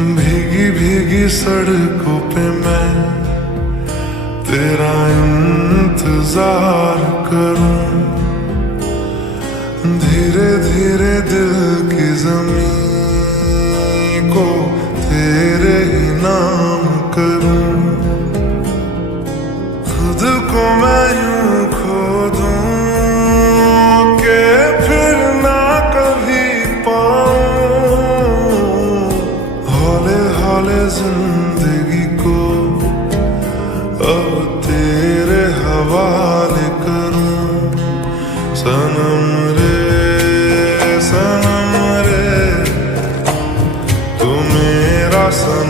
भीगी भीगी सड़कों पे मैं तेरा इंतजार करूं, धीरे धीरे दिल की ज़मीं को तेरे ही नाम करूं। खुद को मैं यूं खो दूं कि फिर ना कभी पाऊं, हौले हौले जिंदगी को अब तेरे हवाले करूं। सनम रे तू मेरा सनम